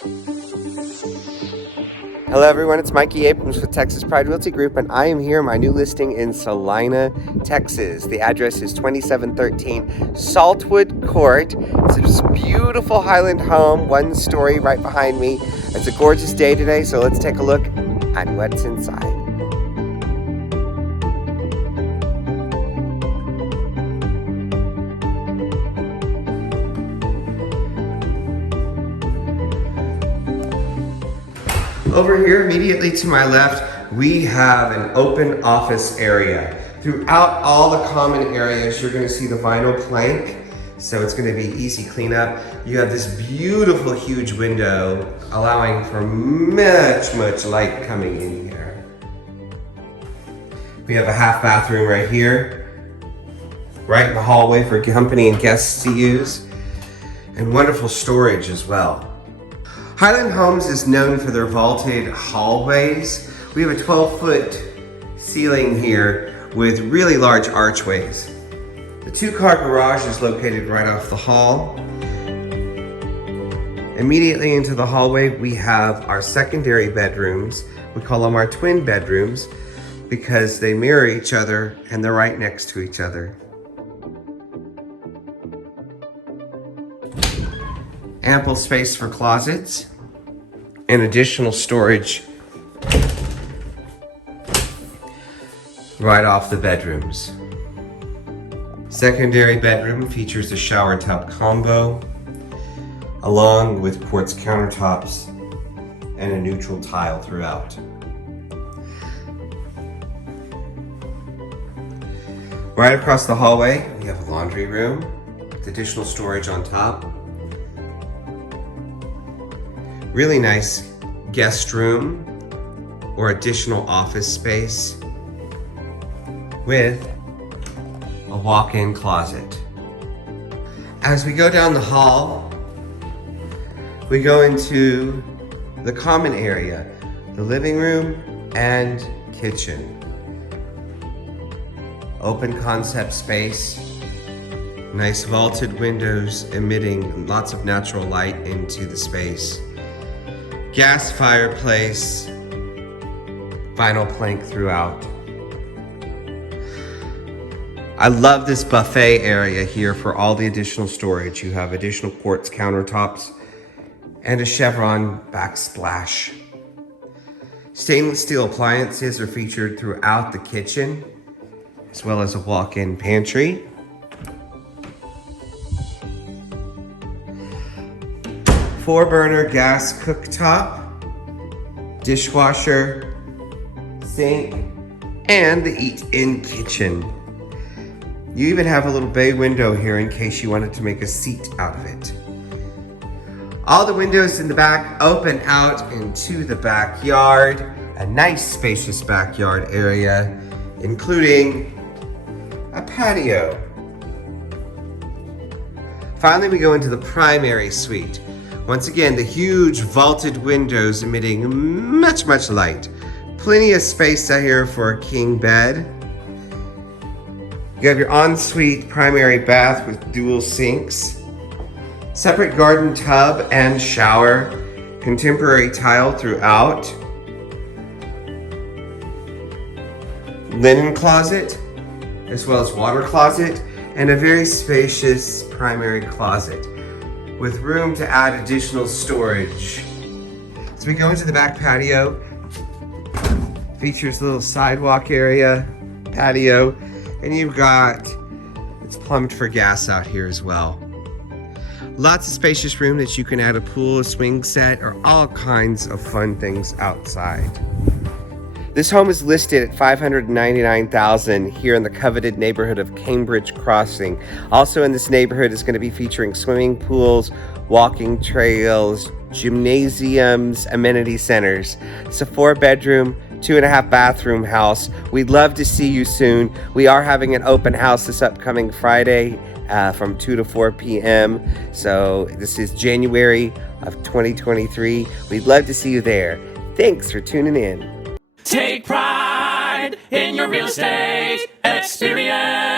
Hello everyone, it's Mikey Abrams with Texas Pride Realty Group, and I am here in my new listing in Salina, Texas. The address is 2713 Saltwood Court. It's this beautiful Highland home, one story right behind me. It's a gorgeous day today, so let's take a look at what's inside. Over here, immediately to my left, we have an open office area. Throughout all the common areas, you're going to see the vinyl plank, so it's going to be easy cleanup. You have this beautiful, huge window, allowing for much light coming in here. We have a half bathroom right here, right in the hallway for company and guests to use, and wonderful storage as well. Highland Homes is known for their vaulted hallways. We have a 12-foot ceiling here with really large archways. The two-car garage is located right off the hall. Immediately into the hallway, we have our secondary bedrooms. We call them our twin bedrooms because they mirror each other and they're right next to each other. Ample space for closets and additional storage right off the bedrooms. Secondary bedroom features a shower tub combo along with quartz countertops and a neutral tile throughout. Right across the hallway, we have a laundry room with additional storage on top. Really nice guest room or additional office space with a walk-in closet. As we go down the hall, we go into the common area, the living room and kitchen. Open concept space, nice vaulted windows emitting lots of natural light into the space. Gas fireplace, vinyl plank throughout. I love this buffet area here for all the additional storage. You have additional quartz countertops and a chevron backsplash. Stainless steel appliances are featured throughout the kitchen, as well as a walk-in pantry. Four-burner gas cooktop, dishwasher, sink, and the eat-in kitchen. You even have a little bay window here in case you wanted to make a seat out of it. All the windows in the back open out into the backyard, a nice spacious backyard area, including a patio. Finally, we go into the primary suite. Once again, the huge vaulted windows emitting much light. Plenty of space out here for a king bed. You have your ensuite primary bath with dual sinks. Separate garden tub and shower. Contemporary tile throughout. Linen closet, as well as water closet, and a very spacious primary closet with room to add additional storage. So we go into the back patio. Features a little sidewalk area, patio, and you've got, it's plumbed for gas out here as well. Lots of spacious room that you can add a pool, a swing set, or all kinds of fun things outside. This home is listed at $599,000 here in the coveted neighborhood of Cambridge Crossing. Also in this neighborhood is going to be featuring swimming pools, walking trails, gymnasiums, amenity centers. It's a 4-bedroom, 2.5 bathroom house. We'd love to see you soon. We are having an open house this upcoming Friday from 2 to 4 p.m. So this is January of 2023. We'd love to see you there. Thanks for tuning in. Take pride in your real estate experience.